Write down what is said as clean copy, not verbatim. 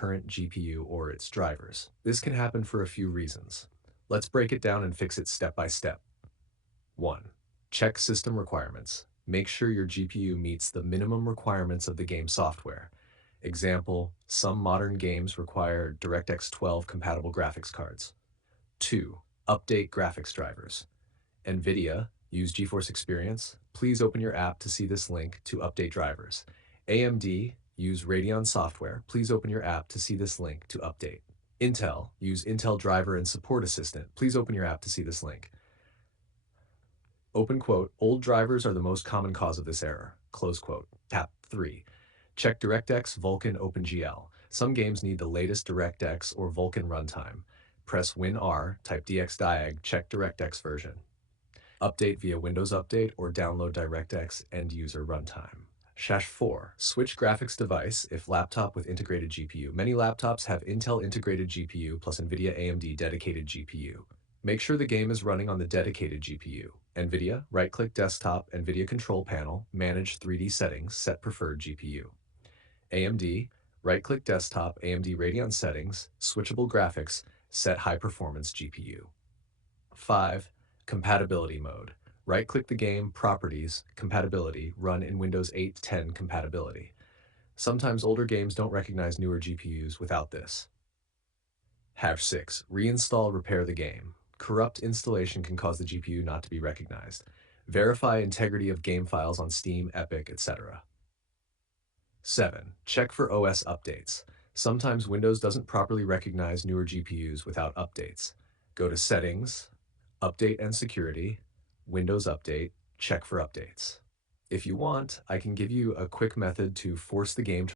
current GPU or its drivers. This can happen for a few reasons. Let's break it down and fix it step by step. 1. Check system requirements. Make sure your GPU meets the minimum requirements of the game software. Example, some modern games require DirectX 12 compatible graphics cards. 2. Update graphics drivers. NVIDIA, use GeForce Experience. Please open your app to see this link to update drivers. AMD, use Radeon software. Please open your app to see this link to update. Intel, use Intel Driver and Support Assistant. Please open your app to see this link. Open quote, old drivers are the most common cause of this error. Close quote. Tap 3. Check DirectX Vulkan OpenGL. Some games need the latest DirectX or Vulkan runtime. Press Win-R, type dxdiag, check DirectX version. Update via Windows Update or download DirectX end-user runtime. 4. Switch graphics device if laptop with integrated GPU. Many laptops have Intel integrated GPU plus NVIDIA AMD dedicated GPU. Make sure the game is running on the dedicated GPU. NVIDIA, right-click Desktop, NVIDIA Control Panel, Manage 3D Settings, Set Preferred GPU. AMD, right-click Desktop, AMD Radeon Settings, Switchable Graphics, Set High Performance GPU. 5. Compatibility mode. Right-click the game, Properties, Compatibility, run in Windows 8-10 compatibility. Sometimes older games don't recognize newer GPUs without this. 6. Reinstall, repair the game. Corrupt installation can cause the GPU not to be recognized. Verify integrity of game files on Steam, Epic, etc. 7. Check for OS updates. Sometimes Windows doesn't properly recognize newer GPUs without updates. Go to Settings, Update and Security, Windows Update, check for updates. If you want, I can give you a quick method to force the game to